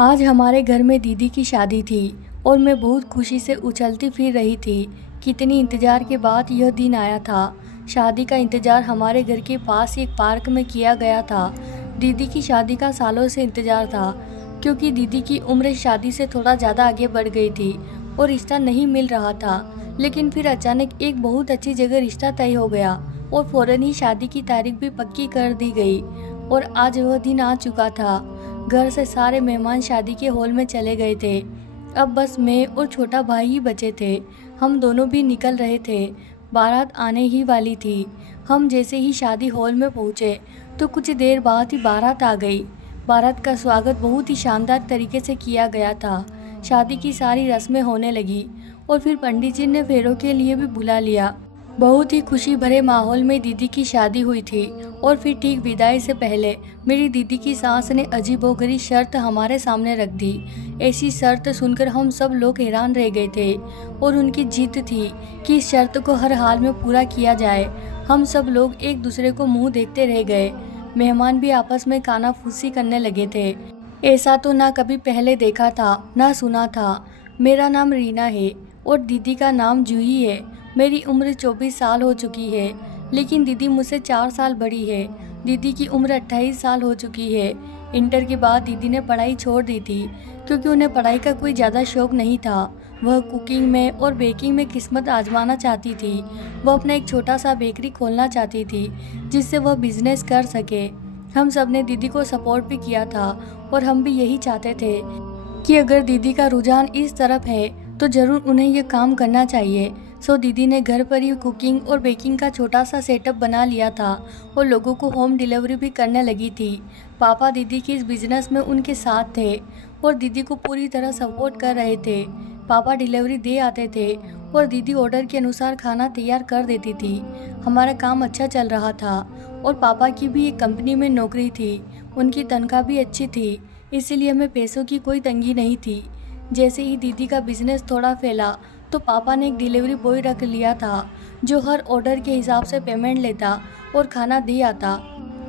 आज हमारे घर में दीदी की शादी थी और मैं बहुत खुशी से उछलती फिर रही थी। कितनी इंतज़ार के बाद यह दिन आया था। शादी का इंतज़ार हमारे घर के पास एक पार्क में किया गया था। दीदी की शादी का सालों से इंतज़ार था, क्योंकि दीदी की उम्र शादी से थोड़ा ज़्यादा आगे बढ़ गई थी और रिश्ता नहीं मिल रहा था। लेकिन फिर अचानक एक बहुत अच्छी जगह रिश्ता तय हो गया और फ़ौरन ही शादी की तारीख भी पक्की कर दी गई। और आज वह दिन आ चुका था। घर से सारे मेहमान शादी के हॉल में चले गए थे। अब बस मैं और छोटा भाई ही बचे थे। हम दोनों भी निकल रहे थे। बारात आने ही वाली थी। हम जैसे ही शादी हॉल में पहुंचे तो कुछ देर बाद ही बारात आ गई। बारात का स्वागत बहुत ही शानदार तरीके से किया गया था। शादी की सारी रस्में होने लगी और फिर पंडित जी ने फेरों के लिए भी बुला लिया। बहुत ही खुशी भरे माहौल में दीदी की शादी हुई थी। और फिर ठीक विदाई से पहले मेरी दीदी की सास ने अजीबोगरीब शर्त हमारे सामने रख दी। ऐसी शर्त सुनकर हम सब लोग हैरान रह गए थे और उनकी जिद थी कि इस शर्त को हर हाल में पूरा किया जाए। हम सब लोग एक दूसरे को मुंह देखते रह गए। मेहमान भी आपस में कानाफूसी करने लगे थे। ऐसा तो ना कभी पहले देखा था ना सुना था। मेरा नाम रीना है और दीदी का नाम जूही है। मेरी उम्र 24 साल हो चुकी है, लेकिन दीदी मुझसे 4 साल बड़ी है। दीदी की उम्र 28 साल हो चुकी है। इंटर के बाद दीदी ने पढ़ाई छोड़ दी थी, क्योंकि उन्हें पढ़ाई का कोई ज़्यादा शौक नहीं था। वह कुकिंग में और बेकिंग में किस्मत आजमाना चाहती थी। वह अपना एक छोटा सा बेकरी खोलना चाहती थी, जिससे वह बिजनेस कर सके। हम सब ने दीदी को सपोर्ट भी किया था और हम भी यही चाहते थे कि अगर दीदी का रुझान इस तरफ है तो ज़रूर उन्हें यह काम करना चाहिए। सो दीदी ने घर पर ही कुकिंग और बेकिंग का छोटा सा सेटअप बना लिया था और लोगों को होम डिलीवरी भी करने लगी थी। पापा दीदी के इस बिज़नेस में उनके साथ थे और दीदी को पूरी तरह सपोर्ट कर रहे थे। पापा डिलीवरी दे आते थे और दीदी ऑर्डर के अनुसार खाना तैयार कर देती थी। हमारा काम अच्छा चल रहा था और पापा की भी एक कंपनी में नौकरी थी। उनकी तनख्वाह भी अच्छी थी, इसीलिए हमें पैसों की कोई तंगी नहीं थी। जैसे ही दीदी का बिजनेस थोड़ा फैला तो पापा ने एक डिलीवरी बॉय रख लिया था, जो हर ऑर्डर के हिसाब से पेमेंट लेता और खाना दे आता।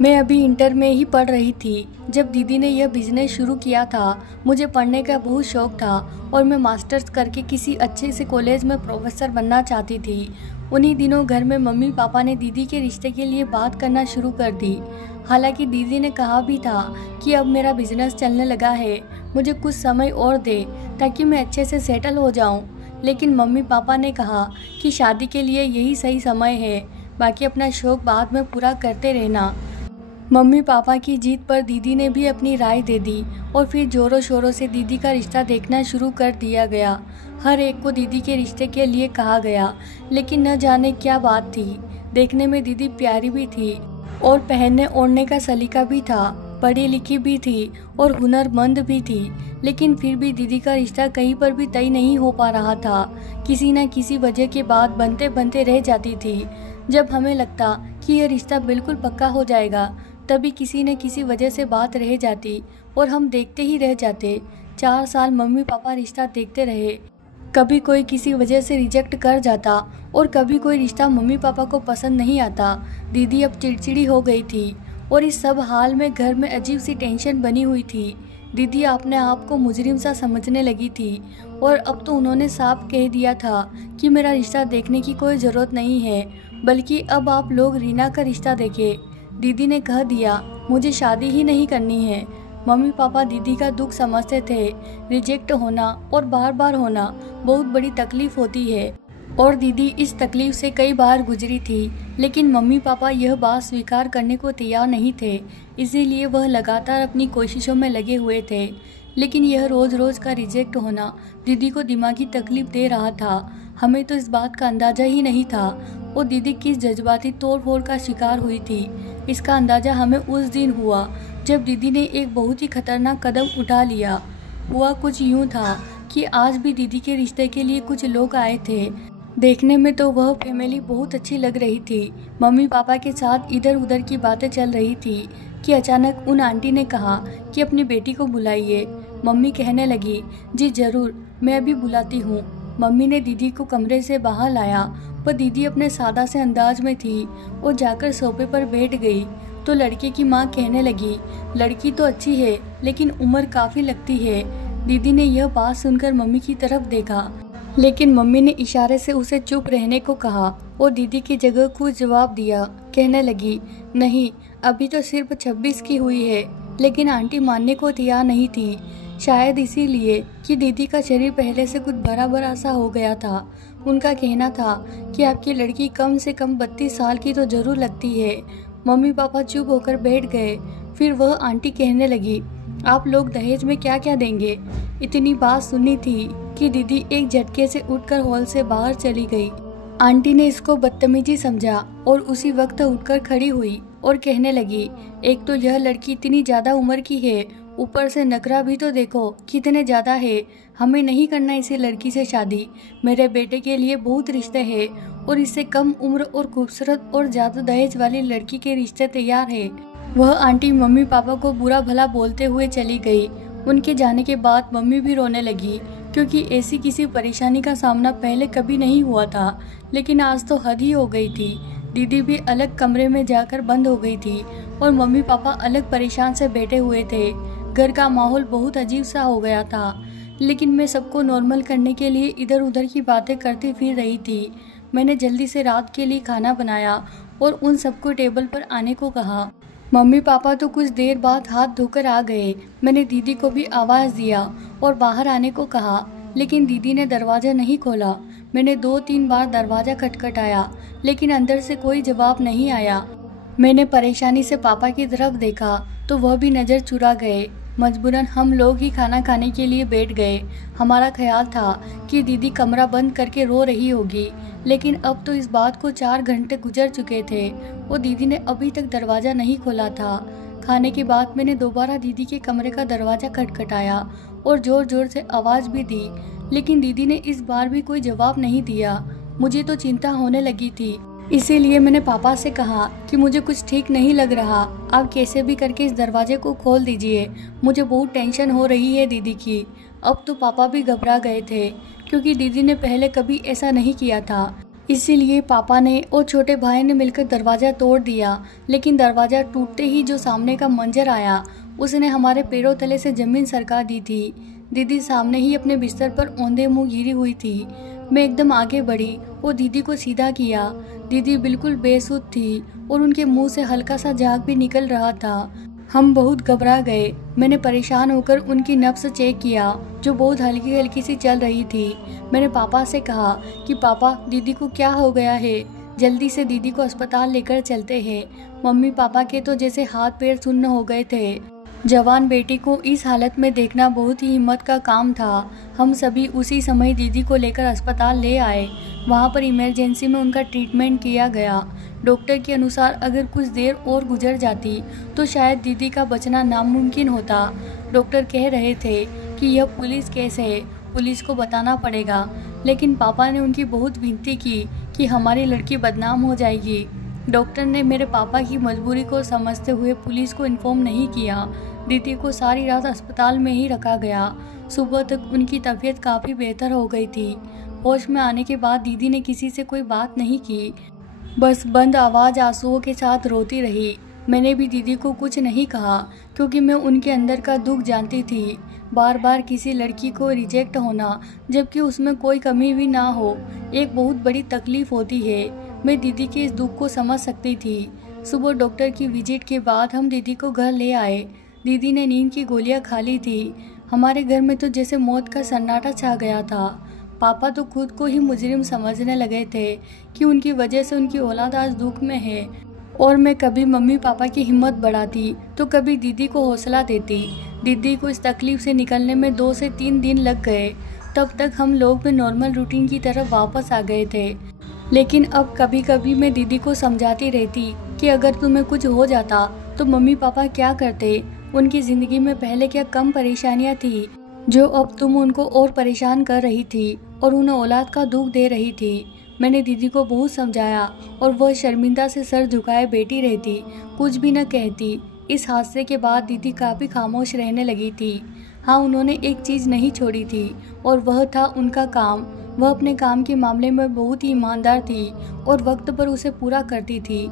मैं अभी इंटर में ही पढ़ रही थी जब दीदी ने यह बिजनेस शुरू किया था। मुझे पढ़ने का बहुत शौक था और मैं मास्टर्स करके किसी अच्छे से कॉलेज में प्रोफेसर बनना चाहती थी। उन्हीं दिनों घर में मम्मी पापा ने दीदी के रिश्ते के लिए बात करना शुरू कर दी। हालांकि दीदी ने कहा भी था कि अब मेरा बिजनेस चलने लगा है, मुझे कुछ समय और दे ताकि मैं अच्छे से सेटल हो जाऊं। लेकिन मम्मी पापा ने कहा कि शादी के लिए यही सही समय है, बाकी अपना शौक बाद में पूरा करते रहना। मम्मी पापा की जीत पर दीदी ने भी अपनी राय दे दी और फिर जोरों शोरों से दीदी का रिश्ता देखना शुरू कर दिया गया। हर एक को दीदी के रिश्ते के लिए कहा गया, लेकिन न जाने क्या बात थी। देखने में दीदी प्यारी भी थी और पहनने ओढ़ने का सलीका भी था, पढ़ी लिखी भी थी और हुनरमंद भी थी। लेकिन फिर भी दीदी का रिश्ता कहीं पर भी तय नहीं हो पा रहा था। किसी न किसी वजह के बाद बनते बनते रह जाती थी। जब हमें लगता कि यह रिश्ता बिल्कुल पक्का हो जाएगा, तभी किसी न किसी वजह से बात रह जाती और हम देखते ही रह जाते। 4 साल मम्मी पापा रिश्ता देखते रहे। कभी कोई किसी वजह से रिजेक्ट कर जाता और कभी कोई रिश्ता मम्मी पापा को पसंद नहीं आता। दीदी अब चिड़चिड़ी हो गई थी और इस सब हाल में घर में अजीब सी टेंशन बनी हुई थी। दीदी अपने आप को मुजरिम सा समझने लगी थी और अब तो उन्होंने साफ कह दिया था कि मेरा रिश्ता देखने की कोई ज़रूरत नहीं है, बल्कि अब आप लोग रीना का रिश्ता देखें। दीदी ने कह दिया, मुझे शादी ही नहीं करनी है। मम्मी पापा दीदी का दुख समझते थे। रिजेक्ट होना और बार बार होना बहुत बड़ी तकलीफ होती है और दीदी इस तकलीफ से कई बार गुजरी थी। लेकिन मम्मी पापा यह बात स्वीकार करने को तैयार नहीं थे, इसीलिए वह लगातार अपनी कोशिशों में लगे हुए थे। लेकिन यह रोज़ रोज़ का रिजेक्ट होना दीदी को दिमागी तकलीफ दे रहा था। हमें तो इस बात का अंदाज़ा ही नहीं था और दीदी किस जज्बाती तोड़ फोड़ का शिकार हुई थी। इसका अंदाज़ा हमें उस दिन हुआ जब दीदी ने एक बहुत ही खतरनाक कदम उठा लिया। हुआ कुछ यूँ था कि आज भी दीदी के रिश्ते के लिए कुछ लोग आए थे। देखने में तो वह फैमिली बहुत अच्छी लग रही थी। मम्मी पापा के साथ इधर उधर की बातें चल रही थी कि अचानक उन आंटी ने कहा कि अपनी बेटी को बुलाइए। मम्मी कहने लगी, जी ज़रूर, मैं अभी बुलाती हूँ। मम्मी ने दीदी को कमरे से बाहर लाया, पर दीदी अपने सादा से अंदाज में थी और जाकर सोफे पर बैठ गई। तो लड़के की माँ कहने लगी, लड़की तो अच्छी है लेकिन उम्र काफी लगती है। दीदी ने यह बात सुनकर मम्मी की तरफ देखा, लेकिन मम्मी ने इशारे से उसे चुप रहने को कहा और दीदी की जगह कुछ जवाब दिया। कहने लगी, नहीं अभी तो सिर्फ 26 की हुई है। लेकिन आंटी मानने को तैयार नहीं थी, शायद इसीलिए कि दीदी का शरीर पहले से कुछ भरा भरा सा हो गया था। उनका कहना था कि आपकी लड़की कम से कम 32 साल की तो जरूर लगती है। मम्मी पापा चुप होकर बैठ गए। फिर वह आंटी कहने लगी, आप लोग दहेज में क्या क्या देंगे? इतनी बात सुनी थी कि दीदी एक झटके से उठकर हॉल से बाहर चली गई। आंटी ने इसको बदतमीजी समझा और उसी वक्त उठकर खड़ी हुई और कहने लगी, एक तो यह लड़की इतनी ज्यादा उम्र की है, ऊपर से नखरा भी तो देखो कितने ज्यादा है। हमें नहीं करना इसी लड़की से शादी। मेरे बेटे के लिए बहुत रिश्ते हैं और इससे कम उम्र और खूबसूरत और ज्यादा दहेज वाली लड़की के रिश्ते तैयार है। वह आंटी मम्मी पापा को बुरा भला बोलते हुए चली गई। उनके जाने के बाद मम्मी भी रोने लगी, क्योंकि ऐसी किसी परेशानी का सामना पहले कभी नहीं हुआ था, लेकिन आज तो हद ही हो गई थी। दीदी भी अलग कमरे में जाकर बंद हो गई थी और मम्मी पापा अलग परेशान से बैठे हुए थे। घर का माहौल बहुत अजीब सा हो गया था, लेकिन मैं सबको नॉर्मल करने के लिए इधर उधर की बातें करती फिर रही थी। मैंने जल्दी से रात के लिए खाना बनाया और उन सबको टेबल पर आने को कहा। मम्मी पापा तो कुछ देर बाद हाथ धोकर आ गए। मैंने दीदी को भी आवाज़ दिया और बाहर आने को कहा, लेकिन दीदी ने दरवाज़ा नहीं खोला। मैंने 2-3 बार दरवाज़ा खटखटाया, लेकिन अंदर से कोई जवाब नहीं आया। मैंने परेशानी से पापा की तरफ देखा तो वह भी नज़र चुरा गए। मजबूरन हम लोग ही खाना खाने के लिए बैठ गए। हमारा ख्याल था कि दीदी कमरा बंद करके रो रही होगी, लेकिन अब तो इस बात को 4 घंटे गुजर चुके थे और दीदी ने अभी तक दरवाज़ा नहीं खोला था। खाने के बाद मैंने दोबारा दीदी के कमरे का दरवाज़ा खटखटाया और ज़ोर ज़ोर से आवाज़ भी दी, लेकिन दीदी ने इस बार भी कोई जवाब नहीं दिया। मुझे तो चिंता होने लगी थी, इसीलिए मैंने पापा से कहा कि मुझे कुछ ठीक नहीं लग रहा, आप कैसे भी करके इस दरवाजे को खोल दीजिए, मुझे बहुत टेंशन हो रही है दीदी की। अब तो पापा भी घबरा गए थे, क्योंकि दीदी ने पहले कभी ऐसा नहीं किया था। इसीलिए पापा ने और छोटे भाई ने मिलकर दरवाज़ा तोड़ दिया, लेकिन दरवाज़ा टूटते ही जो सामने का मंजर आया, उसने हमारे पैरों तले से ज़मीन सरका दी थी। दीदी सामने ही अपने बिस्तर पर औंधे मुँह गिरी हुई थी। मैं एकदम आगे बढ़ी और दीदी को सीधा किया। दीदी बिल्कुल बेसुध थी और उनके मुंह से हल्का सा झाग भी निकल रहा था। हम बहुत घबरा गए। मैंने परेशान होकर उनकी नब्ज चेक किया, जो बहुत हल्की हल्की सी चल रही थी। मैंने पापा से कहा कि पापा, दीदी को क्या हो गया है, जल्दी से दीदी को अस्पताल लेकर चलते हैं। मम्मी पापा के तो जैसे हाथ पैर सुन्न हो गए थे। जवान बेटी को इस हालत में देखना बहुत ही हिम्मत का काम था। हम सभी उसी समय दीदी को लेकर अस्पताल ले आए। वहाँ पर इमरजेंसी में उनका ट्रीटमेंट किया गया। डॉक्टर के अनुसार अगर कुछ देर और गुजर जाती तो शायद दीदी का बचना नामुमकिन होता। डॉक्टर कह रहे थे कि यह पुलिस केस है, पुलिस को बताना पड़ेगा, लेकिन पापा ने उनकी बहुत विनती की कि हमारी लड़की बदनाम हो जाएगी। डॉक्टर ने मेरे पापा की मजबूरी को समझते हुए पुलिस को इन्फॉर्म नहीं किया। दीदी को सारी रात अस्पताल में ही रखा गया। सुबह तक उनकी तबीयत काफ़ी बेहतर हो गई थी। होश में आने के बाद दीदी ने किसी से कोई बात नहीं की, बस बंद आवाज़ आंसुओं के साथ रोती रही। मैंने भी दीदी को कुछ नहीं कहा, क्योंकि मैं उनके अंदर का दुख जानती थी। बार बार किसी लड़की को रिजेक्ट होना, जबकि उसमें कोई कमी भी ना हो, एक बहुत बड़ी तकलीफ होती है। मैं दीदी के इस दुख को समझ सकती थी। सुबह डॉक्टर की विजिट के बाद हम दीदी को घर ले आए। दीदी ने नींद की गोलियां खा ली थी। हमारे घर में तो जैसे मौत का सन्नाटा छा गया था। पापा तो खुद को ही मुजरिम समझने लगे थे कि उनकी वजह से उनकी औलाद आज दुख में है। और मैं कभी मम्मी पापा की हिम्मत बढ़ाती तो कभी दीदी को हौसला देती। दीदी को इस तकलीफ से निकलने में 2 से 3 दिन लग गए। तब तक हम लोग भी नॉर्मल रूटीन की तरफ वापस आ गए थे। लेकिन अब कभी कभी मैं दीदी को समझाती रहती कि अगर तुम्हें कुछ हो जाता तो मम्मी पापा क्या करते। उनकी ज़िंदगी में पहले क्या कम परेशानियां थी, जो अब तुम उनको और परेशान कर रही थी और उन्हें औलाद का दुख दे रही थी। मैंने दीदी को बहुत समझाया और वह शर्मिंदा से सर झुकाए बैठी रहती, कुछ भी न कहती। इस हादसे के बाद दीदी काफ़ी खामोश रहने लगी थी। हाँ, उन्होंने एक चीज़ नहीं छोड़ी थी और वह था उनका काम। वह अपने काम के मामले में बहुत ही ईमानदार थी और वक्त पर उसे पूरा करती थी।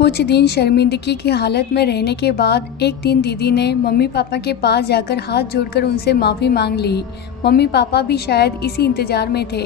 कुछ दिन शर्मिंदगी की हालत में रहने के बाद एक दिन दीदी ने मम्मी पापा के पास जाकर हाथ जोड़कर उनसे माफ़ी मांग ली। मम्मी पापा भी शायद इसी इंतज़ार में थे।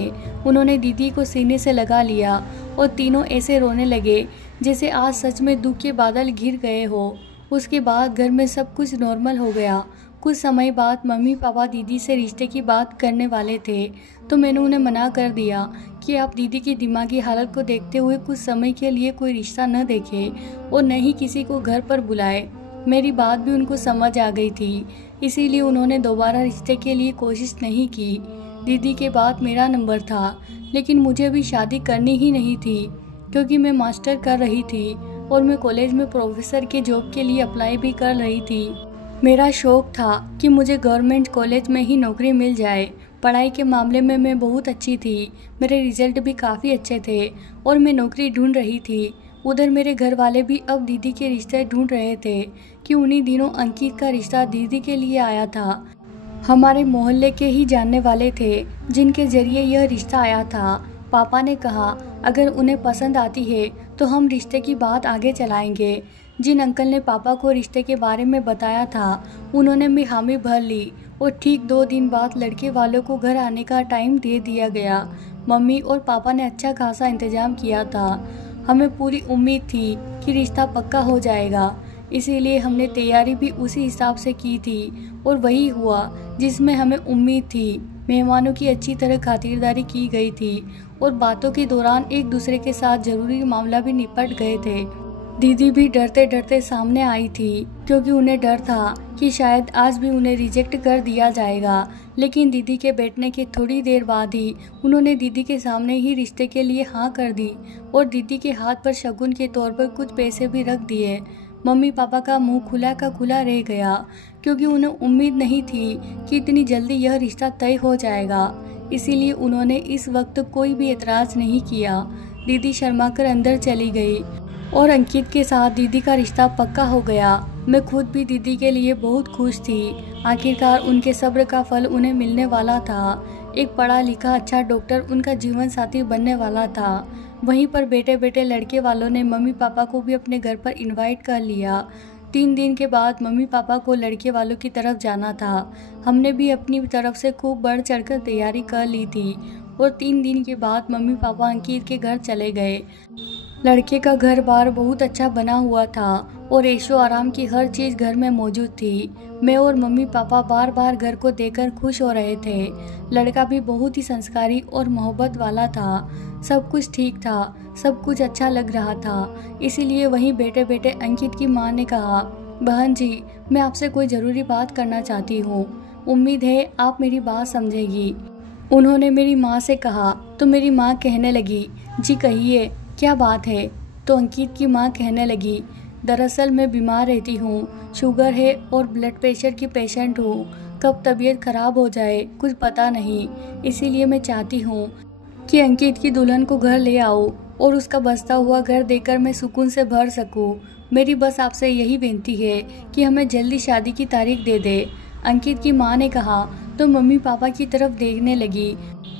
उन्होंने दीदी को सीने से लगा लिया और तीनों ऐसे रोने लगे जैसे आज सच में दुख के बादल घिर गए हो। उसके बाद घर में सब कुछ नॉर्मल हो गया। कुछ समय बाद मम्मी पापा दीदी से रिश्ते की बात करने वाले थे, तो मैंने उन्हें मना कर दिया कि आप दीदी की दिमागी हालत को देखते हुए कुछ समय के लिए कोई रिश्ता न देखें और न ही किसी को घर पर बुलाए। मेरी बात भी उनको समझ आ गई थी, इसीलिए उन्होंने दोबारा रिश्ते के लिए कोशिश नहीं की। दीदी के बाद मेरा नंबर था, लेकिन मुझे भी शादी करनी ही नहीं थी क्योंकि मैं मास्टर कर रही थी और मैं कॉलेज में प्रोफेसर के जॉब के लिए अप्लाई भी कर रही थी। मेरा शौक था कि मुझे गवर्नमेंट कॉलेज में ही नौकरी मिल जाए। पढ़ाई के मामले में मैं बहुत अच्छी थी, मेरे रिजल्ट भी काफ़ी अच्छे थे और मैं नौकरी ढूंढ रही थी। उधर मेरे घर वाले भी अब दीदी के रिश्ते ढूंढ रहे थे कि उन्हीं दिनों अंकित का रिश्ता दीदी के लिए आया था। हमारे मोहल्ले के ही जानने वाले थे जिनके जरिए यह रिश्ता आया था। पापा ने कहा अगर उन्हें पसंद आती है तो हम रिश्ते की बात आगे चलाएंगे। जिन अंकल ने पापा को रिश्ते के बारे में बताया था उन्होंने भी हामी भर ली और ठीक 2 दिन बाद लड़के वालों को घर आने का टाइम दे दिया गया। मम्मी और पापा ने अच्छा खासा इंतजाम किया था। हमें पूरी उम्मीद थी कि रिश्ता पक्का हो जाएगा, इसीलिए हमने तैयारी भी उसी हिसाब से की थी और वही हुआ जिसमें हमें उम्मीद थी। मेहमानों की अच्छी तरह खातिरदारी की गई थी और बातों के दौरान एक दूसरे के साथ जरूरी मामला भी निपट गए थे। दीदी भी डरते डरते सामने आई थी क्योंकि उन्हें डर था कि शायद आज भी उन्हें रिजेक्ट कर दिया जाएगा। लेकिन दीदी के बैठने के थोड़ी देर बाद ही उन्होंने दीदी के सामने ही रिश्ते के लिए हाँ कर दी और दीदी के हाथ पर शगुन के तौर पर कुछ पैसे भी रख दिए। मम्मी पापा का मुंह खुला का खुला रह गया क्योंकि उन्हें उम्मीद नहीं थी कि इतनी जल्दी यह रिश्ता तय हो जाएगा, इसीलिए उन्होंने इस वक्त कोई भी एतराज़ नहीं किया। दीदी शर्माकर अंदर चली गई और अंकित के साथ दीदी का रिश्ता पक्का हो गया। मैं खुद भी दीदी के लिए बहुत खुश थी। आखिरकार उनके सब्र का फल उन्हें मिलने वाला था। एक पढ़ा लिखा अच्छा डॉक्टर उनका जीवन साथी बनने वाला था। वहीं पर बेटे बेटे लड़के वालों ने मम्मी पापा को भी अपने घर पर इनवाइट कर लिया। 3 दिन के बाद मम्मी पापा को लड़के वालों की तरफ जाना था। हमने भी अपनी तरफ से खूब बढ़ चढ़कर तैयारी कर ली थी और 3 दिन के बाद मम्मी पापा अंकित के घर चले गए। लड़के का घर बार बहुत अच्छा बना हुआ था और ऐशो आराम की हर चीज़ घर में मौजूद थी। मैं और मम्मी पापा बार बार घर को देखकर खुश हो रहे थे। लड़का भी बहुत ही संस्कारी और मोहब्बत वाला था। सब कुछ ठीक था, सब कुछ अच्छा लग रहा था। इसीलिए वहीं बैठे बैठे अंकित की माँ ने कहा, बहन जी मैं आपसे कोई ज़रूरी बात करना चाहती हूँ, उम्मीद है आप मेरी बात समझेगी। उन्होंने मेरी माँ से कहा तो मेरी माँ कहने लगी, जी कहिए क्या बात है। तो अंकित की माँ कहने लगी, दरअसल मैं बीमार रहती हूँ, शुगर है और ब्लड प्रेशर की पेशेंट हूँ। कब तबीयत खराब हो जाए कुछ पता नहीं, इसीलिए मैं चाहती हूँ कि अंकित की दुल्हन को घर ले आओ और उसका बसता हुआ घर देकर मैं सुकून से भर सकूँ। मेरी बस आपसे यही विनती है कि हमें जल्दी शादी की तारीख दे दे। अंकित की माँ ने कहा तो मम्मी पापा की तरफ देखने लगी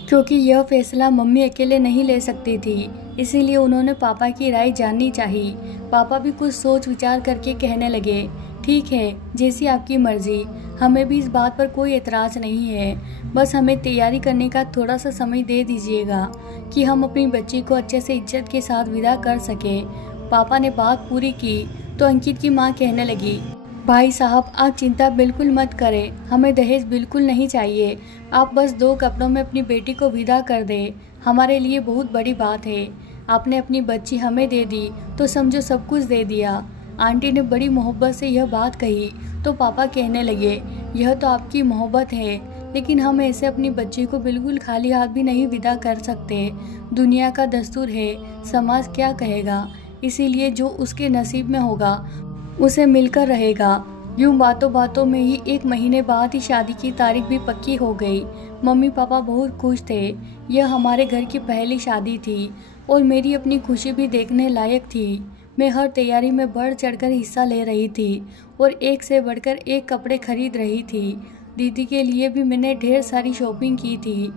क्योंकि यह फैसला मम्मी अकेले नहीं ले सकती थी, इसीलिए उन्होंने पापा की राय जाननी चाहिए। पापा भी कुछ सोच विचार करके कहने लगे, ठीक है जैसी आपकी मर्जी, हमें भी इस बात पर कोई एतराज़ नहीं है, बस हमें तैयारी करने का थोड़ा सा समय दे दीजिएगा कि हम अपनी बच्ची को अच्छे से इज्जत के साथ विदा कर सके। पापा ने बात पूरी की तो अंकित की माँ कहने लगी, भाई साहब आप चिंता बिल्कुल मत करें, हमें दहेज बिल्कुल नहीं चाहिए। आप बस 2 कपड़ों में अपनी बेटी को विदा कर दें, हमारे लिए बहुत बड़ी बात है। आपने अपनी बच्ची हमें दे दी तो समझो सब कुछ दे दिया। आंटी ने बड़ी मोहब्बत से यह बात कही तो पापा कहने लगे, यह तो आपकी मोहब्बत है, लेकिन हम ऐसे अपनी बच्ची को बिल्कुल खाली हाथ भी नहीं विदा कर सकते। दुनिया का दस्तूर है, समाज क्या कहेगा, इसीलिए जो उसके नसीब में होगा उसे मिलकर रहेगा। यूं बातों बातों में ही 1 महीने बाद ही शादी की तारीख भी पक्की हो गई। मम्मी पापा बहुत खुश थे। यह हमारे घर की पहली शादी थी और मेरी अपनी खुशी भी देखने लायक थी। मैं हर तैयारी में बढ़ चढ़कर हिस्सा ले रही थी और एक से बढ़कर एक कपड़े खरीद रही थी। दीदी के लिए भी मैंने ढेर सारी शॉपिंग की थी।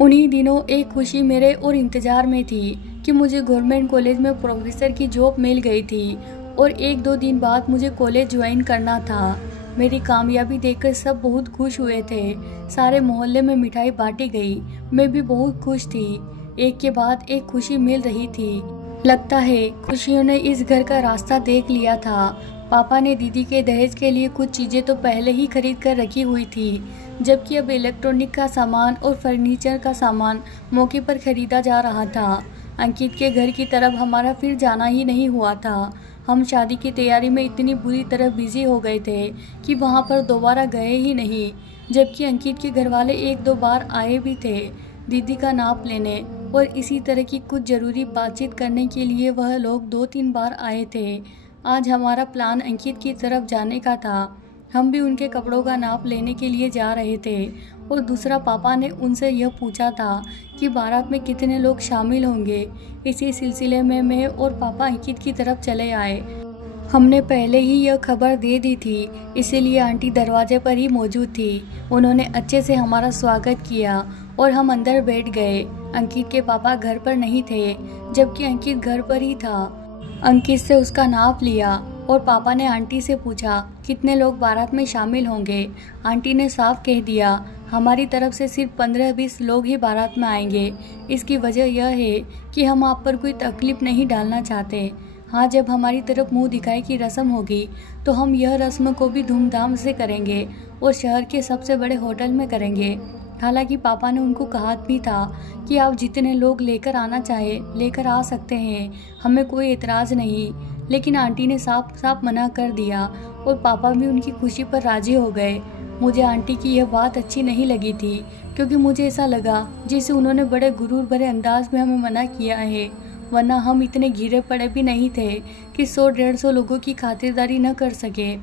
उन्हीं दिनों एक खुशी मेरे और इंतजार में थी कि मुझे गवर्नमेंट कॉलेज में प्रोफेसर की जॉब मिल गई थी और 1-2 दिन बाद मुझे कॉलेज ज्वाइन करना था। मेरी कामयाबी देखकर सब बहुत खुश हुए थे। सारे मोहल्ले में मिठाई बांटी गई। मैं भी बहुत खुश थी। एक के बाद एक खुशी मिल रही थी। लगता है खुशियों ने इस घर का रास्ता देख लिया था। पापा ने दीदी के दहेज के लिए कुछ चीज़ें तो पहले ही खरीद कर रखी हुई थी, जबकि अब इलेक्ट्रॉनिक का सामान और फर्नीचर का सामान मौके पर खरीदा जा रहा था। अंकित के घर की तरफ हमारा फिर जाना ही नहीं हुआ था। हम शादी की तैयारी में इतनी बुरी तरह बिजी हो गए थे कि वहाँ पर दोबारा गए ही नहीं, जबकि अंकित के घर वाले 1-2 बार आए भी थे दीदी का नाप लेने और इसी तरह की कुछ ज़रूरी बातचीत करने के लिए। वह लोग 2-3 बार आए थे। आज हमारा प्लान अंकित की तरफ जाने का था। हम भी उनके कपड़ों का नाप लेने के लिए जा रहे थे और दूसरा पापा ने उनसे यह पूछा था कि बारात में कितने लोग शामिल होंगे। इसी सिलसिले में मैं और पापा अंकित की तरफ चले आए। हमने पहले ही यह खबर दे दी थी, इसीलिए आंटी दरवाजे पर ही मौजूद थी। उन्होंने अच्छे से हमारा स्वागत किया और हम अंदर बैठ गए। अंकित के पापा घर पर नहीं थे, जबकि अंकित घर पर ही था। अंकित से उसका नाप लिया और पापा ने आंटी से पूछा कितने लोग बारात में शामिल होंगे। आंटी ने साफ कह दिया हमारी तरफ से सिर्फ 15-20 लोग ही बारात में आएंगे। इसकी वजह यह है कि हम आप पर कोई तकलीफ नहीं डालना चाहते। हाँ, जब हमारी तरफ मुंह दिखाई की रस्म होगी तो हम यह रस्म को भी धूमधाम से करेंगे और शहर के सबसे बड़े होटल में करेंगे। हालांकि पापा ने उनको कहा भी था कि आप जितने लोग लेकर आना चाहे लेकर आ सकते हैं, हमें कोई एतराज़ नहीं, लेकिन आंटी ने साफ साफ मना कर दिया और पापा भी उनकी खुशी पर राजी हो गए। मुझे आंटी की यह बात अच्छी नहीं लगी थी, क्योंकि मुझे ऐसा लगा जैसे उन्होंने बड़े गुरूर भरे अंदाज में हमें मना किया है, वरना हम इतने घिरे पड़े भी नहीं थे कि 100-150 लोगों की खातिरदारी न कर सके।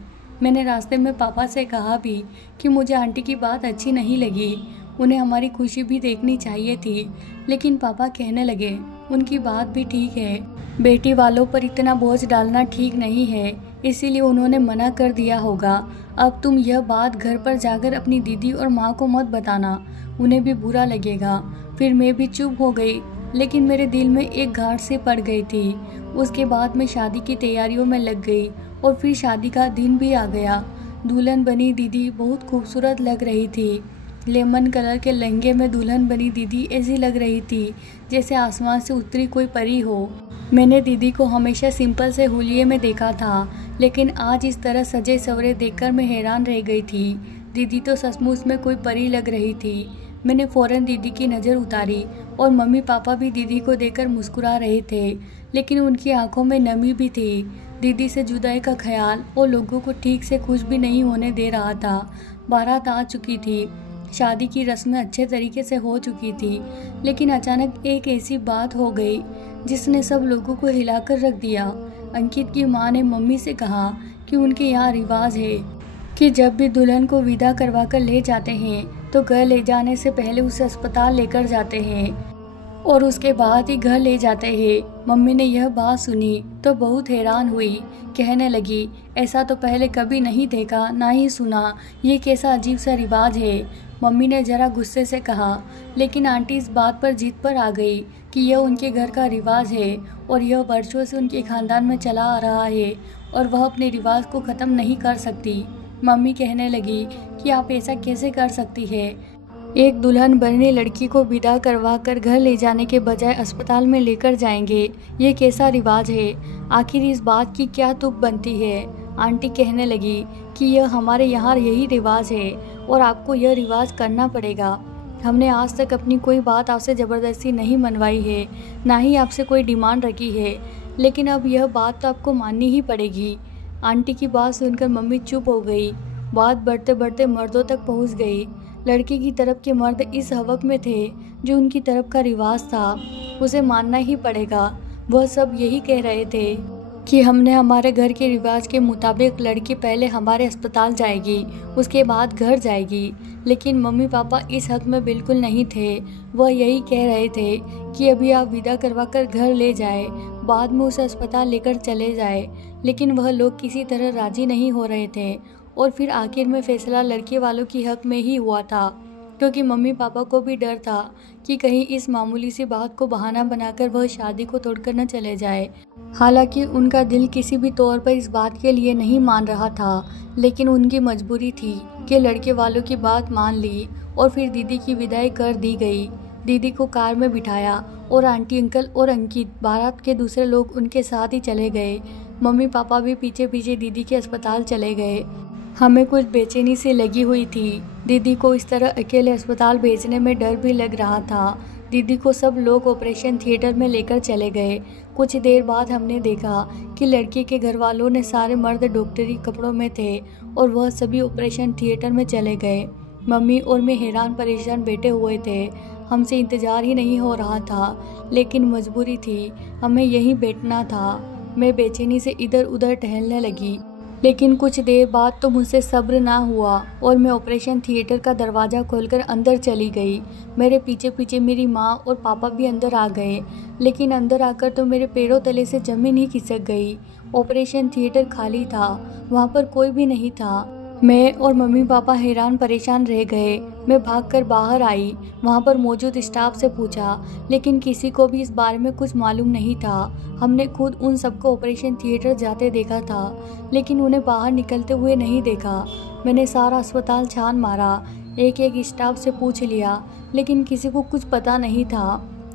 मैंने रास्ते में पापा से कहा भी कि मुझे आंटी की बात अच्छी नहीं लगी, उन्हें हमारी खुशी भी देखनी चाहिए थी, लेकिन पापा कहने लगे उनकी बात भी ठीक है, बेटी वालों पर इतना बोझ डालना ठीक नहीं है, इसीलिए उन्होंने मना कर दिया होगा। अब तुम यह बात घर पर जाकर अपनी दीदी और माँ को मत बताना, उन्हें भी बुरा लगेगा। फिर मैं भी चुप हो गई, लेकिन मेरे दिल में एक गांठ सी पड़ गई थी। उसके बाद मैं शादी की तैयारियों में लग गई और फिर शादी का दिन भी आ गया। दुल्हन बनी दीदी बहुत खूबसूरत लग रही थी। लेमन कलर के लहंगे में दुल्हन बनी दीदी ऐसी लग रही थी जैसे आसमान से उतरी कोई परी हो। मैंने दीदी को हमेशा सिंपल से हुलिये में देखा था, लेकिन आज इस तरह सजे सवरे देखकर मैं हैरान रह गई थी। दीदी तो सचमुच में कोई परी लग रही थी। मैंने फ़ौरन दीदी की नज़र उतारी और मम्मी पापा भी दीदी को देखकर मुस्कुरा रहे थे, लेकिन उनकी आंखों में नमी भी थी। दीदी से जुदाई का ख्याल और लोगों को ठीक से खुश भी नहीं होने दे रहा था। बारात आ चुकी थी, शादी की रस्में अच्छे तरीके से हो चुकी थी, लेकिन अचानक एक ऐसी बात हो गई जिसने सब लोगों को हिलाकर रख दिया। अंकित की माँ ने मम्मी से कहा कि उनके यहाँ रिवाज है कि जब भी दुल्हन को विदा करवा कर ले जाते हैं तो घर ले जाने से पहले उसे अस्पताल लेकर जाते हैं और उसके बाद ही घर ले जाते हैं। मम्मी ने यह बात सुनी तो बहुत हैरान हुई, कहने लगी ऐसा तो पहले कभी नहीं देखा ना ही सुना, ये कैसा अजीब सा रिवाज है। मम्मी ने जरा गुस्से से कहा, लेकिन आंटी इस बात पर जिद पर आ गई कि यह उनके घर का रिवाज है और यह वर्षों से उनके खानदान में चला आ रहा है और वह अपने रिवाज को ख़त्म नहीं कर सकती। मम्मी कहने लगी कि आप ऐसा कैसे कर सकती है, एक दुल्हन बनने लड़की को विदा करवा कर घर ले जाने के बजाय अस्पताल में लेकर जाएंगे, ये कैसा रिवाज है, आखिर इस बात की क्या तुक बनती है। आंटी कहने लगी कि यह हमारे यहाँ यही रिवाज है और आपको यह रिवाज करना पड़ेगा। हमने आज तक अपनी कोई बात आपसे ज़बरदस्ती नहीं मनवाई है, ना ही आपसे कोई डिमांड रखी है, लेकिन अब यह बात तो आपको माननी ही पड़ेगी। आंटी की बात सुनकर मम्मी चुप हो गई। बात बढ़ते बढ़ते मर्दों तक पहुंच गई। लड़की की तरफ के मर्द इस हवक में थे जो उनकी तरफ का रिवाज था उसे मानना ही पड़ेगा। वह सब यही कह रहे थे कि हमने हमारे घर के रिवाज के मुताबिक लड़की पहले हमारे अस्पताल जाएगी, उसके बाद घर जाएगी, लेकिन मम्मी पापा इस हक में बिल्कुल नहीं थे। वह यही कह रहे थे कि अभी आप विदा करवा कर घर ले जाए, बाद में उसे अस्पताल लेकर चले जाए, लेकिन वह लोग किसी तरह राजी नहीं हो रहे थे और फिर आखिर में फैसला लड़के वालों की हक में ही हुआ था। क्योंकि मम्मी पापा को भी डर था कि कहीं इस मामूली सी बात को बहाना बनाकर वह शादी को तोड़कर न चले जाए। हालांकि उनका दिल किसी भी तौर पर इस बात के लिए नहीं मान रहा था, लेकिन उनकी मजबूरी थी कि लड़के वालों की बात मान ली और फिर दीदी की विदाई कर दी गई। दीदी को कार में बिठाया और आंटी, अंकल और अंकित, बारात के दूसरे लोग उनके साथ ही चले गए। मम्मी पापा भी पीछे पीछे दीदी के अस्पताल चले गए। हमें कुछ बेचैनी सी लगी हुई थी। दीदी को इस तरह अकेले अस्पताल भेजने में डर भी लग रहा था। दीदी को सब लोग ऑपरेशन थिएटर में लेकर चले गए। कुछ देर बाद हमने देखा कि लड़के के घर वालों ने सारे मर्द डॉक्टरी कपड़ों में थे और वह सभी ऑपरेशन थिएटर में चले गए। मम्मी और मैं हैरान परेशान बैठे हुए थे। हमसे इंतज़ार ही नहीं हो रहा था, लेकिन मजबूरी थी, हमें यहीं बैठना था। मैं बेचैनी से इधर उधर टहलने लगी, लेकिन कुछ देर बाद तो मुझसे सब्र ना हुआ और मैं ऑपरेशन थिएटर का दरवाज़ा खोलकर अंदर चली गई। मेरे पीछे पीछे मेरी माँ और पापा भी अंदर आ गए, लेकिन अंदर आकर तो मेरे पैरों तले से ज़मीन ही खिसक गई। ऑपरेशन थिएटर खाली था, वहाँ पर कोई भी नहीं था। मैं और मम्मी पापा हैरान परेशान रह गए। मैं भागकर बाहर आई, वहाँ पर मौजूद स्टाफ से पूछा, लेकिन किसी को भी इस बारे में कुछ मालूम नहीं था। हमने खुद उन सबको ऑपरेशन थिएटर जाते देखा था, लेकिन उन्हें बाहर निकलते हुए नहीं देखा। मैंने सारा अस्पताल छान मारा, एक एक स्टाफ से पूछ लिया, लेकिन किसी को कुछ पता नहीं था।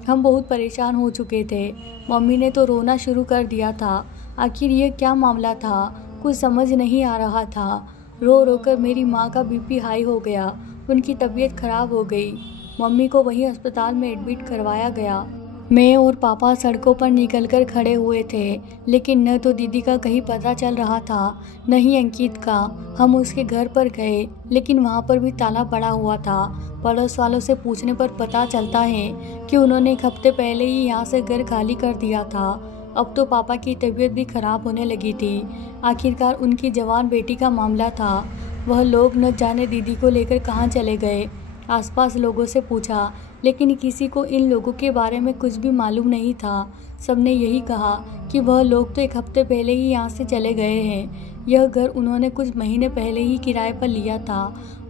हम बहुत परेशान हो चुके थे। मम्मी ने तो रोना शुरू कर दिया था। आखिर ये क्या मामला था, कुछ समझ नहीं आ रहा था। रो रो कर मेरी माँ का बीपी हाई हो गया, उनकी तबीयत खराब हो गई। मम्मी को वहीं अस्पताल में एडमिट करवाया गया। मैं और पापा सड़कों पर निकलकर खड़े हुए थे, लेकिन न तो दीदी का कहीं पता चल रहा था, न ही अंकित का। हम उसके घर पर गए, लेकिन वहाँ पर भी ताला पड़ा हुआ था। पड़ोस वालों से पूछने पर पता चलता है कि उन्होंने एक हफ्ते पहले ही यहाँ से घर खाली कर दिया था। अब तो पापा की तबीयत भी खराब होने लगी थी। आखिरकार उनकी जवान बेटी का मामला था। वह लोग न जाने दीदी को लेकर कहाँ चले गए। आसपास लोगों से पूछा, लेकिन किसी को इन लोगों के बारे में कुछ भी मालूम नहीं था। सबने यही कहा कि वह लोग तो एक हफ्ते पहले ही यहाँ से चले गए हैं। यह घर उन्होंने कुछ महीने पहले ही किराए पर लिया था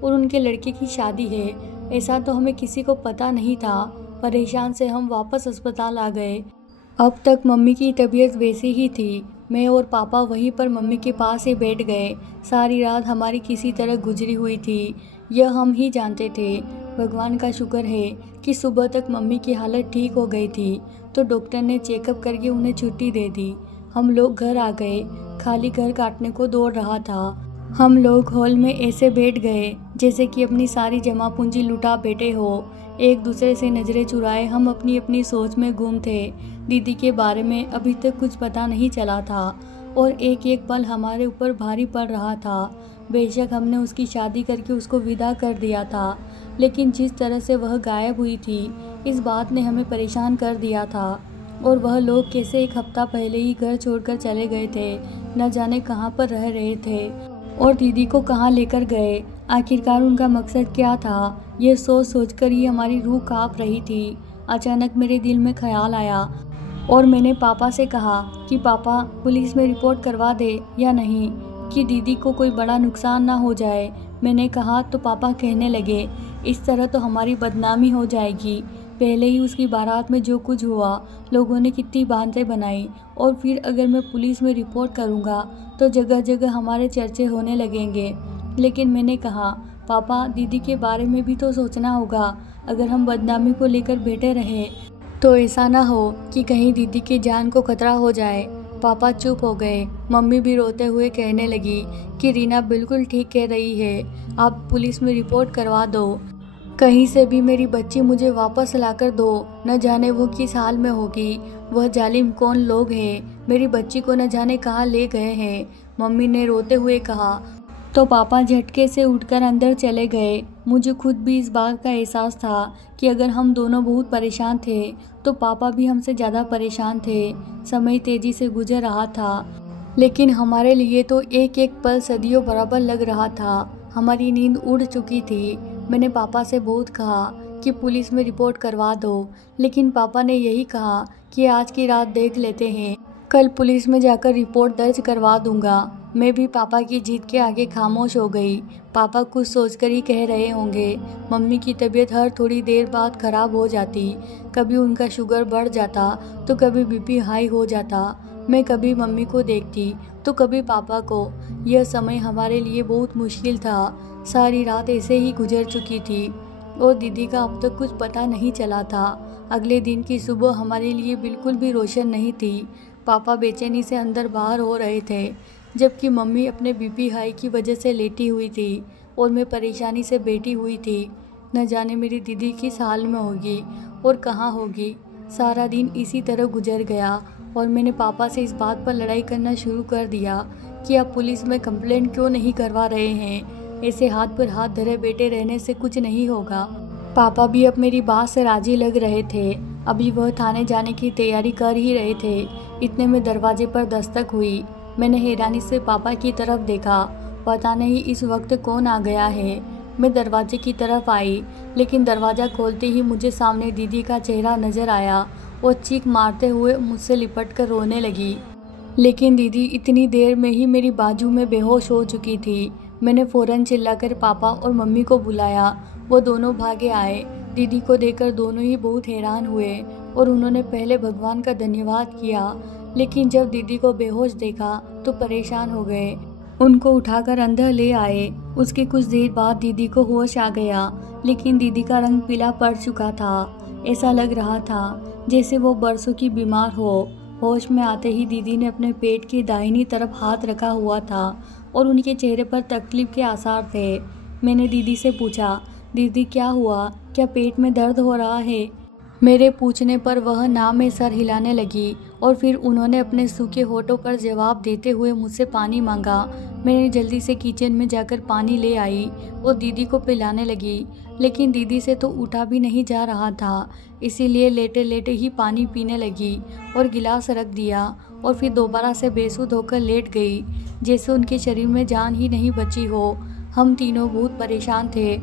और उनके लड़के की शादी है। ऐसा तो हमें किसी को पता नहीं था। परेशान से हम वापस अस्पताल आ गए। अब तक मम्मी की तबीयत वैसी ही थी। मैं और पापा वहीं पर मम्मी के पास ही बैठ गए। सारी रात हमारी किसी तरह गुजरी हुई थी, यह हम ही जानते थे। भगवान का शुक्र है कि सुबह तक मम्मी की हालत ठीक हो गई थी, तो डॉक्टर ने चेकअप करके उन्हें छुट्टी दे दी। हम लोग घर आ गए। खाली घर काटने को दौड़ रहा था। हम लोग हॉल में ऐसे बैठ गए जैसे कि अपनी सारी जमा पूंजी लुटा बैठे हो। एक दूसरे से नज़रें चुराए हम अपनी अपनी सोच में गुम थे। दीदी के बारे में अभी तक कुछ पता नहीं चला था और एक एक पल हमारे ऊपर भारी पड़ रहा था। बेशक हमने उसकी शादी करके उसको विदा कर दिया था, लेकिन जिस तरह से वह गायब हुई थी, इस बात ने हमें परेशान कर दिया था। और वह लोग कैसे एक हफ्ता पहले ही घर छोड़कर चले गए थे, न जाने कहाँ पर रह रहे थे और दीदी को कहाँ लेकर गए। आखिरकार उनका मकसद क्या था, ये सोच सोचकर ही हमारी रूह कांप रही थी। अचानक मेरे दिल में ख्याल आया और मैंने पापा से कहा कि पापा, पुलिस में रिपोर्ट करवा दे या नहीं, कि दीदी को कोई बड़ा नुकसान ना हो जाए। मैंने कहा तो पापा कहने लगे, इस तरह तो हमारी बदनामी हो जाएगी। पहले ही उसकी बारात में जो कुछ हुआ, लोगों ने कितनी बातें बनाई, और फिर अगर मैं पुलिस में रिपोर्ट करूँगा तो जगह जगह हमारे चर्चे होने लगेंगे। लेकिन मैंने कहा, पापा, दीदी के बारे में भी तो सोचना होगा। अगर हम बदनामी को लेकर बैठे रहें तो ऐसा ना हो कि कहीं दीदी की जान को खतरा हो जाए। पापा चुप हो गए। मम्मी भी रोते हुए कहने लगी कि रीना बिल्कुल ठीक कह रही है, आप पुलिस में रिपोर्ट करवा दो। कहीं से भी मेरी बच्ची मुझे वापस लाकर दो। न जाने वो किस हाल में होगी, वह जालिम कौन लोग हैं, मेरी बच्ची को न जाने कहाँ ले गए हैं। मम्मी ने रोते हुए कहा तो पापा झटके से उठकर अंदर चले गए। मुझे खुद भी इस बात का एहसास था कि अगर हम दोनों बहुत परेशान थे तो पापा भी हमसे ज़्यादा परेशान थे। समय तेजी से गुजर रहा था, लेकिन हमारे लिए तो एक एक पल सदियों बराबर लग रहा था। हमारी नींद उड़ चुकी थी। मैंने पापा से बहुत कहा कि पुलिस में रिपोर्ट करवा दो, लेकिन पापा ने यही कहा कि आज की रात देख लेते हैं, कल पुलिस में जाकर रिपोर्ट दर्ज करवा दूंगा। मैं भी पापा की जिद के आगे खामोश हो गई। पापा कुछ सोचकर ही कह रहे होंगे। मम्मी की तबीयत हर थोड़ी देर बाद ख़राब हो जाती। कभी उनका शुगर बढ़ जाता तो कभी बीपी हाई हो जाता। मैं कभी मम्मी को देखती तो कभी पापा को। यह समय हमारे लिए बहुत मुश्किल था। सारी रात ऐसे ही गुजर चुकी थी और दीदी का अब तक कुछ पता नहीं चला था। अगले दिन की सुबह हमारे लिए बिल्कुल भी रोशन नहीं थी। पापा बेचैनी से अंदर बाहर हो रहे थे, जबकि मम्मी अपने बीपी हाई की वजह से लेटी हुई थी और मैं परेशानी से बैठी हुई थी। न जाने मेरी दीदी किस हाल में होगी और कहाँ होगी। सारा दिन इसी तरह गुजर गया और मैंने पापा से इस बात पर लड़ाई करना शुरू कर दिया कि आप पुलिस में कंप्लेंट क्यों नहीं करवा रहे हैं। ऐसे हाथ पर हाथ धरे बैठे रहने से कुछ नहीं होगा। पापा भी अब मेरी बात से राजी लग रहे थे। अभी वह थाने जाने की तैयारी कर ही रहे थे। इतने में दरवाजे पर दस्तक हुई। मैंने हैरानी से पापा की तरफ देखा। पता नहीं इस वक्त कौन आ गया है। मैं दरवाजे की तरफ आई, लेकिन दरवाज़ा खोलते ही मुझे सामने दीदी का चेहरा नजर आया और चीख मारते हुए मुझसे लिपट कर रोने लगी। लेकिन दीदी इतनी देर में ही मेरी बाजू में बेहोश हो चुकी थी। मैंने फ़ौरन चिल्लाकर पापा और मम्मी को बुलाया। वो दोनों भागे आए। दीदी को देखकर दोनों ही बहुत हैरान हुए और उन्होंने पहले भगवान का धन्यवाद किया, लेकिन जब दीदी को बेहोश देखा तो परेशान हो गए। उनको उठाकर अंदर ले आए। उसके कुछ देर बाद दीदी को होश आ गया, लेकिन दीदी का रंग पीला पड़ चुका था। ऐसा लग रहा था जैसे वो बरसों की बीमार हो। होश में आते ही दीदी ने अपने पेट की दाहिनी तरफ हाथ रखा हुआ था और उनके चेहरे पर तकलीफ के आसार थे। मैंने दीदी से पूछा, दीदी क्या हुआ, क्या पेट में दर्द हो रहा है? मेरे पूछने पर वह ना में सर हिलाने लगी और फिर उन्होंने अपने सूखे होठों पर जवाब देते हुए मुझसे पानी मांगा। मैंने जल्दी से किचन में जाकर पानी ले आई और दीदी को पिलाने लगी, लेकिन दीदी से तो उठा भी नहीं जा रहा था, इसीलिए लेटे लेटे ही पानी पीने लगी और गिलास रख दिया और फिर दोबारा से बेसुध होकर लेट गई, जैसे उनके शरीर में जान ही नहीं बची हो। हम तीनों बहुत परेशान थे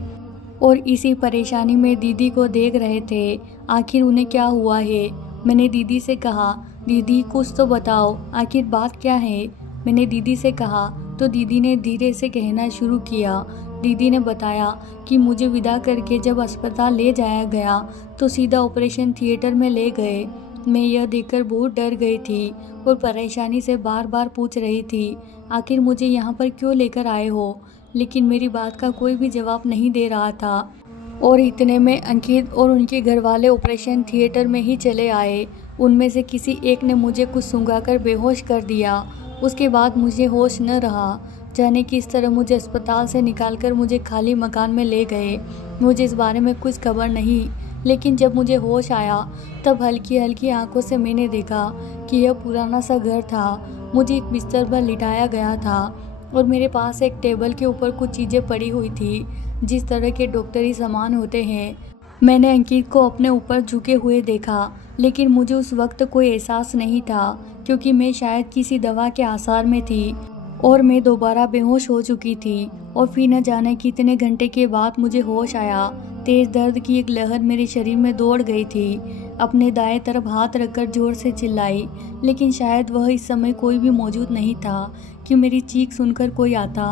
और इसी परेशानी में दीदी को देख रहे थे। आखिर उन्हें क्या हुआ है? मैंने दीदी से कहा, दीदी कुछ तो बताओ, आखिर बात क्या है? मैंने दीदी से कहा तो दीदी ने धीरे से कहना शुरू किया। दीदी ने बताया कि मुझे विदा करके जब अस्पताल ले जाया गया तो सीधा ऑपरेशन थिएटर में ले गए। मैं यह देखकर बहुत डर गई थी और परेशानी से बार बार पूछ रही थी, आखिर मुझे यहाँ पर क्यों लेकर आए हो? लेकिन मेरी बात का कोई भी जवाब नहीं दे रहा था। और इतने में अंकित और उनके घर वाले ऑपरेशन थिएटर में ही चले आए। उनमें से किसी एक ने मुझे कुछ सूंघाकर बेहोश कर दिया। उसके बाद मुझे होश न रहा। जाने किस तरह मुझे अस्पताल से निकालकर मुझे खाली मकान में ले गए। मुझे इस बारे में कुछ खबर नहीं, लेकिन जब मुझे होश आया तब हल्की हल्की आंखों से मैंने देखा कि यह पुराना सा घर था। मुझे एक बिस्तर पर लिटाया गया था और मेरे पास एक टेबल के ऊपर कुछ चीज़ें पड़ी हुई थी, जिस तरह के डॉक्टरी सामान होते हैं। मैंने अंकित को अपने ऊपर झुके हुए देखा, लेकिन मुझे उस वक्त कोई एहसास नहीं था, क्योंकि मैं शायद किसी दवा के आसार में थी और मैं दोबारा बेहोश हो चुकी थी। और फिर न जाने कितने घंटे के बाद मुझे होश आया। तेज दर्द की एक लहर मेरे शरीर में दौड़ गई थी। अपने दाएं तरफ हाथ रखकर जोर से चिल्लाई, लेकिन शायद वह इस समय कोई भी मौजूद नहीं था कि मेरी चीख सुनकर कोई आता।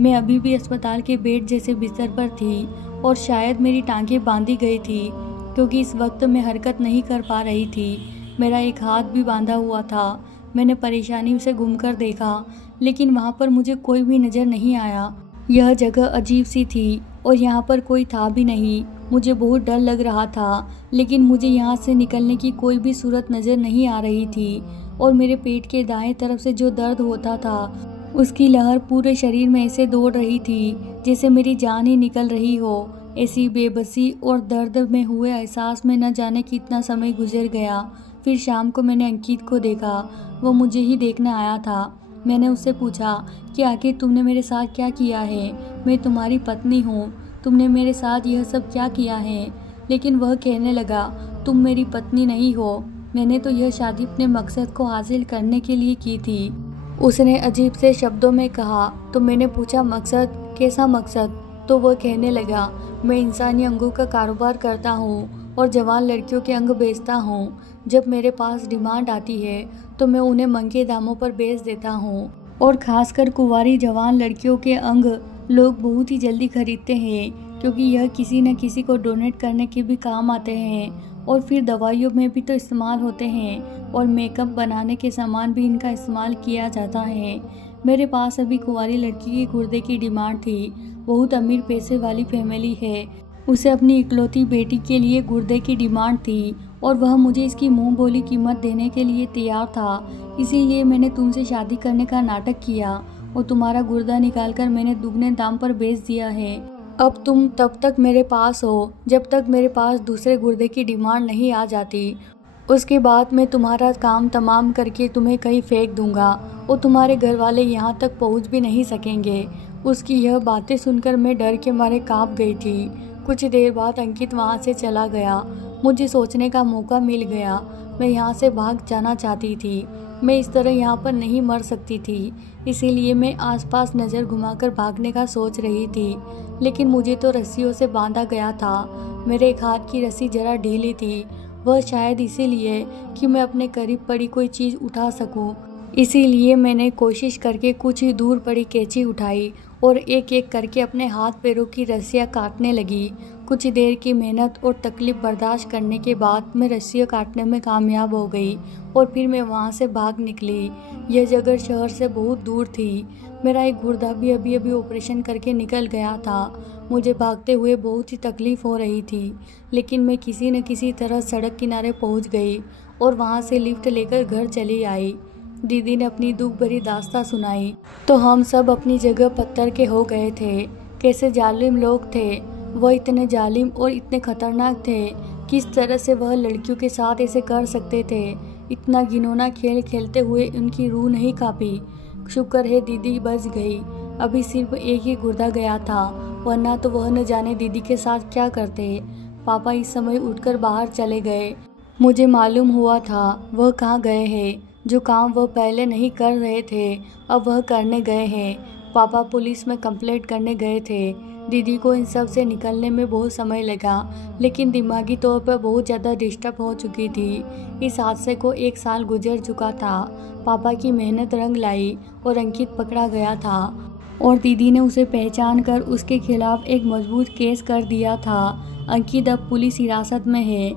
मैं अभी भी अस्पताल के बेड जैसे बिस्तर पर थी और शायद मेरी टांगें बांधी गई थी, क्योंकि इस वक्त मैं हरकत नहीं कर पा रही थी। मेरा एक हाथ भी बांधा हुआ था। मैंने परेशानी से घूमकर देखा, लेकिन वहाँ पर मुझे कोई भी नज़र नहीं आया। यह जगह अजीब सी थी और यहाँ पर कोई था भी नहीं। मुझे बहुत डर लग रहा था, लेकिन मुझे यहाँ से निकलने की कोई भी सूरत नज़र नहीं आ रही थी। और मेरे पेट के दाएं तरफ से जो दर्द होता था, उसकी लहर पूरे शरीर में ऐसे दौड़ रही थी जैसे मेरी जान ही निकल रही हो। ऐसी बेबसी और दर्द में हुए एहसास में न जाने कितना समय गुजर गया। फिर शाम को मैंने अंकित को देखा। वो मुझे ही देखने आया था। मैंने उससे पूछा कि आखिर तुमने मेरे साथ क्या किया है? मैं तुम्हारी पत्नी हूँ, तुमने मेरे साथ यह सब क्या किया है? लेकिन वह कहने लगा, तुम मेरी पत्नी नहीं हो, मैंने तो यह शादी अपने मकसद को हासिल करने के लिए की थी। उसने अजीब से शब्दों में कहा। तो मैंने पूछा, मकसद? कैसा मकसद? तो वह कहने लगा, मैं इंसानी अंगों का कारोबार करता हूँ और जवान लड़कियों के अंग बेचता हूँ। जब मेरे पास डिमांड आती है तो मैं उन्हें महंगे दामों पर बेच देता हूँ। और ख़ासकर कुंवारी जवान लड़कियों के अंग लोग बहुत ही जल्दी खरीदते हैं, क्योंकि यह किसी न किसी को डोनेट करने के भी काम आते हैं और फिर दवाइयों में भी तो इस्तेमाल होते हैं और मेकअप बनाने के सामान भी इनका इस्तेमाल किया जाता है। मेरे पास अभी कुंवारी लड़की के गुर्दे की डिमांड थी। बहुत अमीर पैसे वाली फैमिली है, उसे अपनी इकलौती बेटी के लिए गुर्दे की डिमांड थी और वह मुझे इसकी मुंह बोली कीमत देने के लिए तैयार था। इसीलिए मैंने तुमसे शादी करने का नाटक किया और तुम्हारा गुर्दा निकालकर मैंने दुगने दाम पर बेच दिया है। अब तुम तब तक मेरे पास हो जब तक मेरे पास दूसरे गुर्दे की डिमांड नहीं आ जाती। उसके बाद मैं तुम्हारा काम तमाम करके तुम्हें कहीं फेंक दूंगा और तुम्हारे घर वाले यहाँ तक पहुँच भी नहीं सकेंगे। उसकी यह बातें सुनकर मैं डर के मारे कांप गई थी। कुछ देर बाद अंकित वहाँ से चला गया। मुझे सोचने का मौका मिल गया। मैं यहाँ से भाग जाना चाहती थी। मैं इस तरह यहाँ पर नहीं मर सकती थी, इसीलिए मैं आसपास नज़र घुमाकर भागने का सोच रही थी, लेकिन मुझे तो रस्सियों से बांधा गया था। मेरे एक हाथ की रस्सी जरा ढीली थी, वह शायद इसीलिए कि मैं अपने करीब पड़ी कोई चीज़ उठा सकूं। इसीलिए मैंने कोशिश करके कुछ ही दूर पड़ी कैंची उठाई और एक एक करके अपने हाथ पैरों की रस्सियाँ काटने लगी। कुछ देर की मेहनत और तकलीफ बर्दाश्त करने के बाद मैं रस्सियाँ काटने में कामयाब हो गई और फिर मैं वहाँ से भाग निकली। यह जगह शहर से बहुत दूर थी। मेरा एक गुर्दा भी अभी अभी ऑपरेशन करके निकल गया था। मुझे भागते हुए बहुत ही तकलीफ़ हो रही थी, लेकिन मैं किसी न किसी तरह सड़क किनारे पहुँच गई और वहाँ से लिफ्ट लेकर घर चली आई। दीदी ने अपनी दुख भरी दास्तां सुनाई तो हम सब अपनी जगह पत्थर के हो गए थे। कैसे जालिम लोग थे वह, इतने जालिम और इतने खतरनाक थे। किस तरह से वह लड़कियों के साथ ऐसे कर सकते थे। इतना घिनौना खेल खेलते हुए उनकी रूह नहीं कांपी। शुक्र है दीदी बच गई। अभी सिर्फ एक ही गुर्दा गया था, वरना तो वह न जाने दीदी के साथ क्या करते। पापा इस समय उठकर बाहर चले गए। मुझे मालूम हुआ था वह कहाँ गए हैं। जो काम वह पहले नहीं कर रहे थे अब वह करने गए हैं। पापा पुलिस में कंप्लेंट करने गए थे। दीदी को इन सब से निकलने में बहुत समय लगा, लेकिन दिमागी तौर पर बहुत ज़्यादा डिस्टर्ब हो चुकी थी। इस हादसे को 1 साल गुजर चुका था। पापा की मेहनत रंग लाई और अंकित पकड़ा गया था और दीदी ने उसे पहचान कर उसके खिलाफ एक मजबूत केस कर दिया था। अंकित अब पुलिस हिरासत में है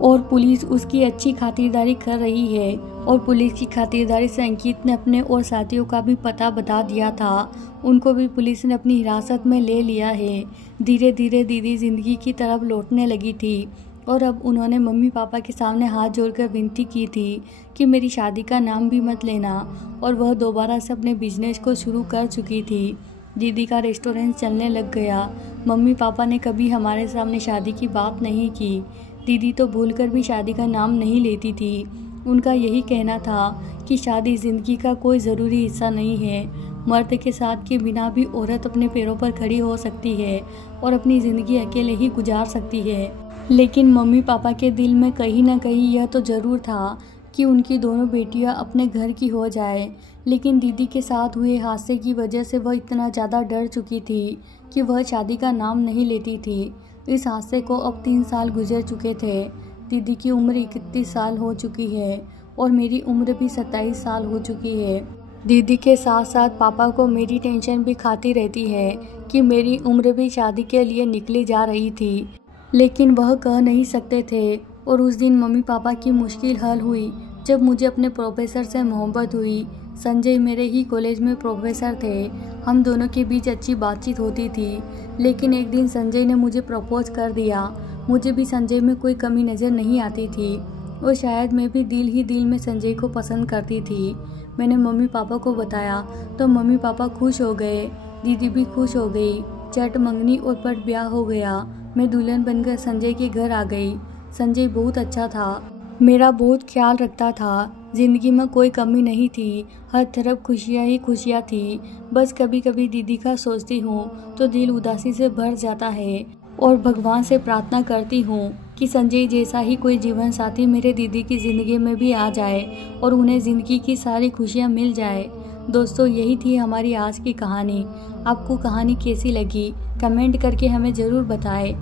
और पुलिस उसकी अच्छी खातिरदारी कर रही है और पुलिस की खातिरदारी से अंकित ने अपने और साथियों का भी पता बता दिया था। उनको भी पुलिस ने अपनी हिरासत में ले लिया है। धीरे धीरे दीदी ज़िंदगी की तरफ लौटने लगी थी और अब उन्होंने मम्मी पापा के सामने हाथ जोड़कर विनती की थी कि मेरी शादी का नाम भी मत लेना, और वह दोबारा से अपने बिजनेस को शुरू कर चुकी थी। दीदी का रेस्टोरेंट चलने लग गया। मम्मी पापा ने कभी हमारे सामने शादी की बात नहीं की। दीदी तो भूलकर भी शादी का नाम नहीं लेती थी। उनका यही कहना था कि शादी ज़िंदगी का कोई ज़रूरी हिस्सा नहीं है। मर्द के साथ के बिना भी औरत अपने पैरों पर खड़ी हो सकती है और अपनी ज़िंदगी अकेले ही गुजार सकती है। लेकिन मम्मी पापा के दिल में कहीं ना कहीं यह तो ज़रूर था कि उनकी दोनों बेटियां अपने घर की हो जाए। लेकिन दीदी के साथ हुए हादसे की वजह से वह इतना ज़्यादा डर चुकी थी कि वह शादी का नाम नहीं लेती थी। इस हादसे को अब 3 साल गुजर चुके थे। दीदी की उम्र 31 साल हो चुकी है और मेरी उम्र भी 27 साल हो चुकी है। दीदी के साथ साथ पापा को मेरी टेंशन भी खाती रहती है कि मेरी उम्र भी शादी के लिए निकली जा रही थी, लेकिन वह कह नहीं सकते थे। और उस दिन मम्मी पापा की मुश्किल हल हुई जब मुझे अपने प्रोफेसर से मोहब्बत हुई। संजय मेरे ही कॉलेज में प्रोफेसर थे। हम दोनों के बीच अच्छी बातचीत होती थी, लेकिन एक दिन संजय ने मुझे प्रपोज कर दिया। मुझे भी संजय में कोई कमी नज़र नहीं आती थी और शायद मैं भी दिल ही दिल में संजय को पसंद करती थी। मैंने मम्मी पापा को बताया तो मम्मी पापा खुश हो गए। दीदी भी खुश हो गई। चट मंगनी और पट ब्याह हो गया। मैं दुल्हन बनकर संजय के घर आ गई। संजय बहुत अच्छा था, मेरा बहुत ख्याल रखता था। ज़िंदगी में कोई कमी नहीं थी, हर तरफ खुशियाँ ही खुशियाँ थी। बस कभी कभी दीदी का सोचती हूँ तो दिल उदासी से भर जाता है और भगवान से प्रार्थना करती हूँ कि संजय जैसा ही कोई जीवन साथी मेरे दीदी की ज़िंदगी में भी आ जाए और उन्हें ज़िंदगी की सारी खुशियाँ मिल जाए। दोस्तों, यही थी हमारी आज की कहानी। आपको कहानी कैसी लगी कमेंट करके हमें ज़रूर बताएं।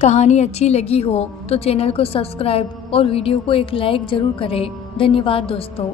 कहानी अच्छी लगी हो तो चैनल को सब्सक्राइब और वीडियो को एक लाइक ज़रूर करें। धन्यवाद दोस्तों।